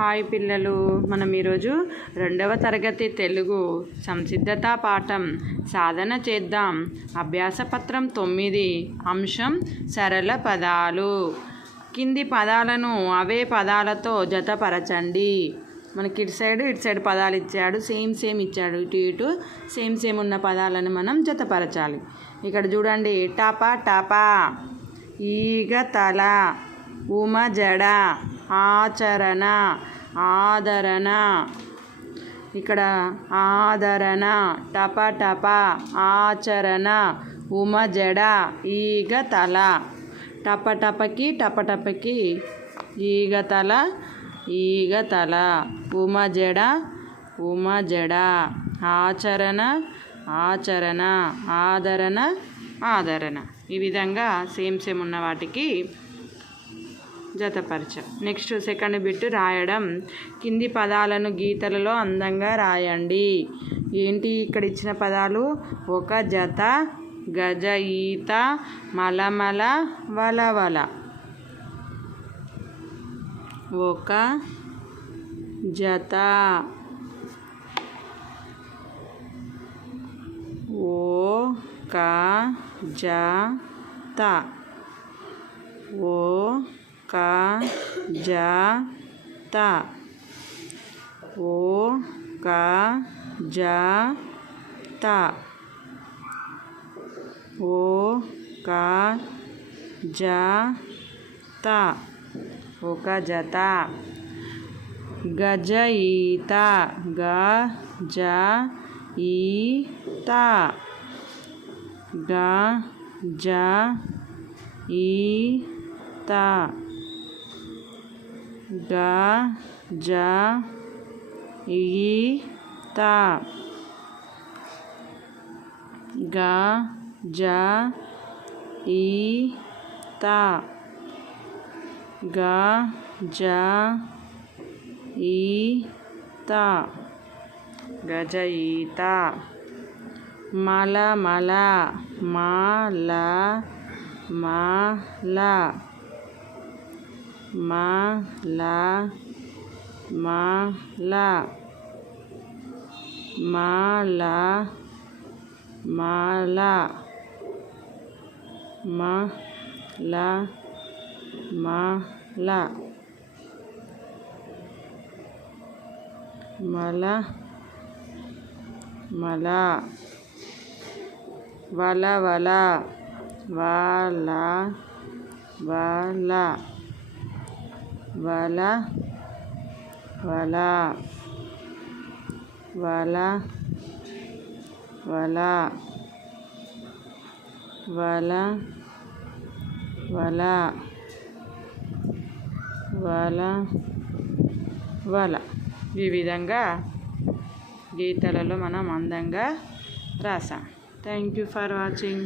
Hi పిల్లలు, మనం ఈరోజు 2వ తరగతి తెలుగు సంసిద్ధతా పాఠం సాధన చేద్దాం. అభ్యాస పత్రం 9 అంశం సరళ పదాలు. కింది పదాలను అవే పదాలతో జతపరచండి. మనకి ఇటు సైడ్ పదాలు ఇచ్చాడు, సేమ్ ఇచ్చాడు. ఇటు సేమ్ ఉన్న పదాలను మనం జతపరచాలి. ఇక్కడ చూడండి, టపా టపా, ఈగ తల, ఉమ జడ, ఆచరణ, ఆదరణ. ఇక్కడ ఆదరణ, టప టప, ఆచరణ, ఉమ జడ, ఈగ తల. టపటపకి టపటపకి, ఈగ తల, ఈగ తల, ఉమ జడ, ఆచరణ, ఆచరణ, ఆదరణ, ఆదరణ. ఈ విధంగా సేమ్ ఉన్న వాటికి జతపరచం. నెక్స్ట్ సెకండ్ బిట్ రాయడం. కింది పదాలను గీతలలో అందంగా రాయండి. ఏంటి ఇక్కడ ఇచ్చిన పదాలు? ఒక జత, గజ ఈత, మలమల, వలవల. ఒక జత, ఒక జత, ఒక జత, ఒక జత, ఒక జత, ఒక జత. గజ ఈత, గజ ఈత, గజ ఈత, గజ ఈత, గజ ఈత, గజ ఈత, గజ ఈత. మలమల, మల మల, మల మల, మల మల, మల మల, మల మల. వలవల, వల వల, వల వల, వల వల, వల వల, వల వల. ఈ విధంగా గీతలలో మనం అందంగా రాసాం. Thank you for watching.